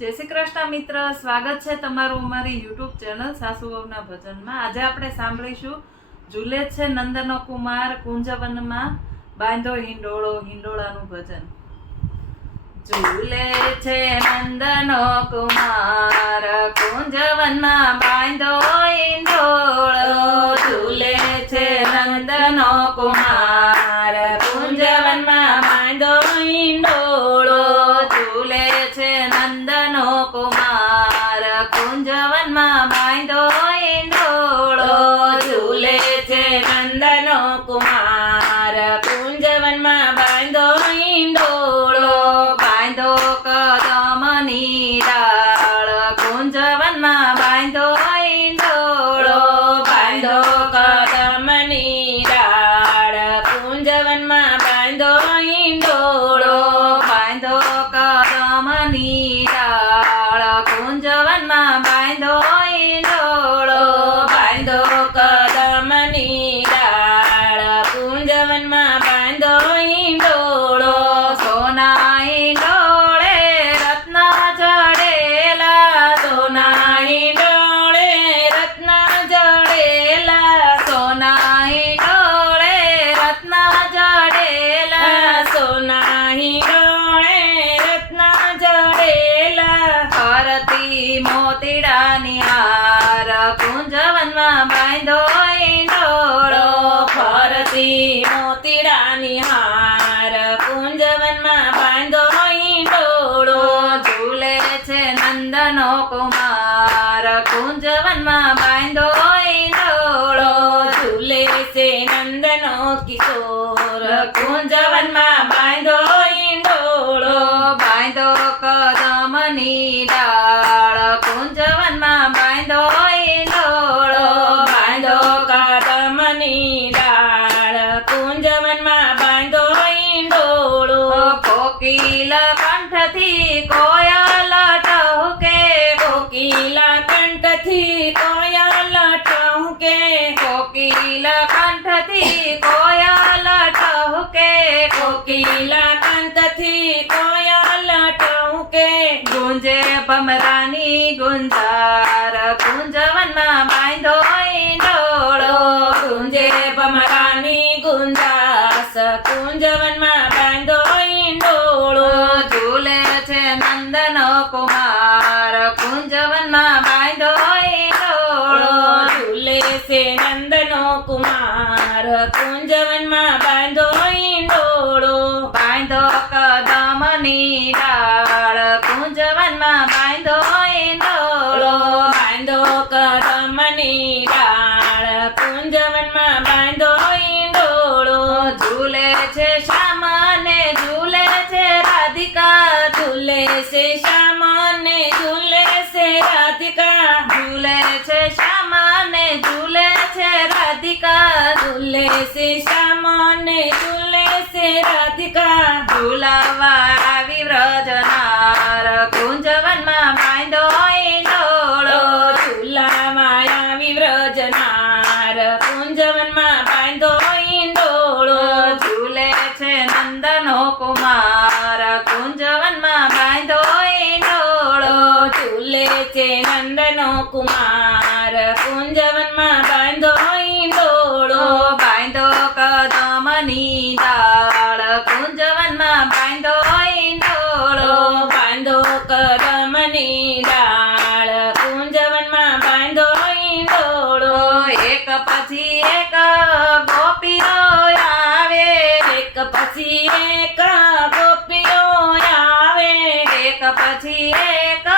જય શ્રી કૃષ્ણ મિત્ર, સ્વાગત છે તમારું અમારી યુટ્યુબ ચેનલ સાસુ વહુના ભજનમાં। આજે આપણે સાંભળીશું ઝૂલે છે નંદનો કુમાર કુંજવનમાં બાંધો હિંડોળો હિંડોળાનું ભજન। ઝૂલે છે નંદનો કુમાર કુંજવનમાં બાંધો હિંડોળો, ઝૂલે છે નંદનો કુમાર કુંજવનમાં બાંધો હિંડોળો, ઝૂલે છે નંદનો કુમાર કુંજવનમાં બાંધો હિંડોળો, ઝૂલે છે નંદનો કુમાર કુંજવનમાં બાંધો હિંડોળો, બાંધો કદમની ડાળ કુંજવનમાં બાંધો હિંડોળો, બાંધો કદમની ડાળ કુંજવનમાં બાંધો હિંડોળો, બાંધો કદમની ડાળ કુંજવનમાં બાંધો હિંડોળો, બાંધો કદમની ડાળ કુંજવનમાં બાંધો હિંડોળો, સોના હિંડોળે રત્ન જડેલા, સોના હિંડોળે રત્ન જડેલા, સોના હિંડોળે રત્ન જડેલા, સોના હિંડોળે રત્ન જડેલા, ફરતી મોતીડાની હાર કુંજવનમાં બાંધો હિંડોળો, ફરતી મોતીડાની હાર કુંજવનમાં બાંધો હિંડોળો, ઝૂલે છે નંદનો કુમાર કુંજવનમાં બાંધો હિંડોળો, ઝૂલે છે નંદનો કિશોર કુંજવનમાં બાંધો હિંડોળો, બાંધો કદમની ડાળ કુંજવનમાં બાંધો હિંડોળો, બાંધો કદમની ડાળ કુંજવનમાં બાંધો હિંડોળો, કોકિલ કંઠથી કોયલ ટહુકે, કોકિલ કંઠથી કોયલ ટહુકે, કોકિલ કંઠથી કોયલ ટહુકે, કોકિલ કંઠથી કોયલ ટહુકે, ગુંજે ભમરાની ગુંજાર કુંજવનમાં બાંધો હિંડોળો, ગુંજે ભમરાની ગુંજાસ કુંજવનમાં બાંધો હિંડોળો, ઝૂલે છે નંદનો કુમાર કુંજવનમાં બાંધો હિંડોળો, ઝૂલે છે નંદનો કુમાર કુંજવનમાં બાંધો હિંડોળો, બાંધો કદમની ડાળ કુંજવનમાં બાંધો હિંડોળો, બાંધો કદમની ડાળ કુંજવનમાં બાંધો હિંડોળો, ઝૂલે છે શ્યામને ઝૂલે છે રાધિકા, ઝૂલે છે શ્યામને ઝૂલે છે રાધિકા, ઝૂલે છે શ્યામને ઝૂલે છે રાધિકા, ઝૂલે છે શ્યામને ઝૂલે છે રાધિકા, ઝૂલાવા આવી વ્રજનાર કુંજવનમાં બાંધો હિંડોળો, ઝૂલાવા આવી વ્રજનાર કુંજવનમાં બાંધો હિંડોળો, ઝૂલે છે નંદનો કુમાર કુંજવનમાં બાંધો હિંડોળો, ઝૂલે છે નંદનો કુમાર કુંજવનમાં બાંધો હિંડોળો, બાંધો કદમની ડાળ કુંજવનમાં બાંધો હિંડોળો, બાંધો કદમની ડાળ કુંજવનમાં બાંધો હિંડોળો, એક પછી એક ગોપીઓ આવે, એક પછી એક ગોપીઓ આવે, એક પછી એક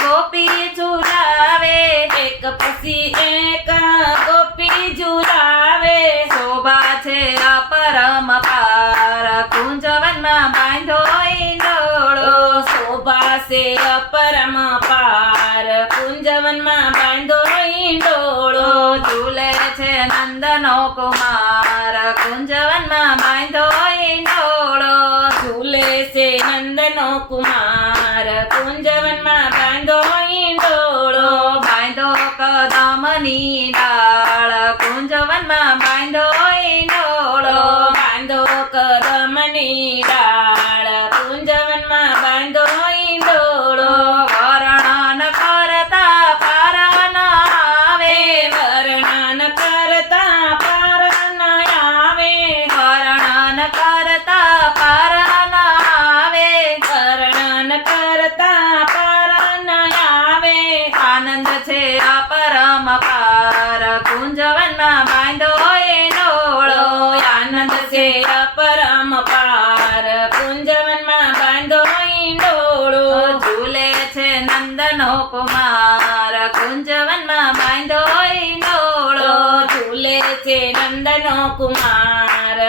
ગોપી ઝુલાવે, એક પછી એક ગોપી ઝુલાવે, શોભા છે અપરંપાર કુંજવનમાં બાંધો હિંડોળો, શોભા છે અપરંપાર કુંજવનમાં બાંધો હિંડોળો, ઝૂલે છે નંદનો કુમાર કુંજવનમાં બાંધો હિંડોળો, ઝૂલે છે નંદનો કુમાર કુંજવનમાં બાંધો હિંડોળો, બાંધો કદમની ડાળ કુંજવનમાં બાંધો હિંડોળો, બાંધો કદમની ડાળ કુંજવનમાં બાંધો હિંડોળો, કરતા પાર ન આવે. આનંદ છે અપરમ પાર કુંજવનમાં બાંધો ઈંડોળો. આનંદ છે અપરમ પાર કુંજવનમાં બાંધો ઈંડોળો. ઝૂલે છે નંદનો કુમાર કુંજવનમાં બાંધો ઈંડોળો. ઝૂલે છે નંદનો કુમાર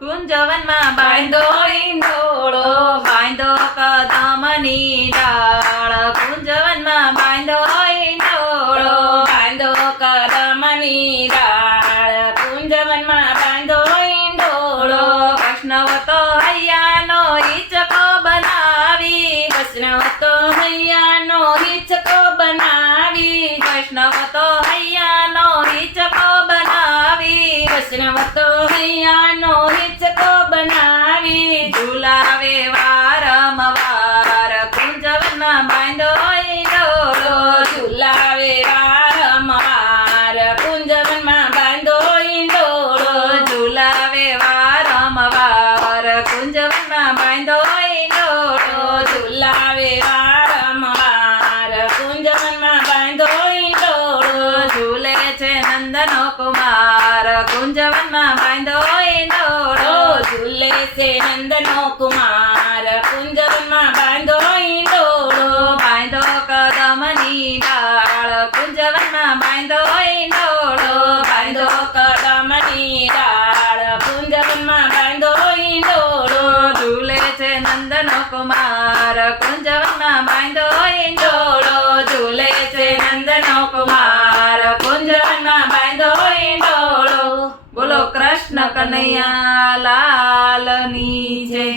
કુંજવનમાં બાંધો ઈંડોળો. બાંધો કદમની ડાળ કુંજવનમાં બાંધો ઈંડોળો. બાંધો કદમની ડાળ કુંજવનમાં બાંધો ઈંડોળો. વૈષ્ણવ તો હૈયાનો હિચકો બનાવી. વૈષ્ણવ તો હૈયાનો હિચકો બનાવી. વૈષ્ણવ તો હૈયાનો હિચકો બનાવી. વૈષ્ણવ તો હૈયાનો હિચકો બનાવી. ઝુલાવે વારંવાર કુંજવનમાં બાંધો ઈંડોળો. ઝુલાવે વારંવાર કુંજવનમાં બાંધો ઈંડોળો. ઝુલાવે વારંવાર કુંજવનમાં બાંધો ઈંડોળો. ઝુલાવે વારંવાર કુંજવનમાં બાંધો ઈંડોળો. ઝૂલે છે નંદનો કુમાર કુંજવનમાં બાંધો ઈંડોળો. ઝૂલે છે નંદનો કુમાર કુંજવનમાં બાંધો ઈંડોળો. બાંધો કદમની ડાળ કુંજવનમાં બાંધો ઈંડોળો. બાંધો કદમની ડાળ કુંજવનમાં બાંધો ઈંડોળો. ઝૂલે છે નંદનો કુમાર કુંજવનમાં બાંધો ઈંડોળો. ઝૂલે છે નંદનો કુમાર કુંજવનમાં બાંધો ઈંડોળો. બોલો કૃષ્ણ કનૈયા લાલની જય.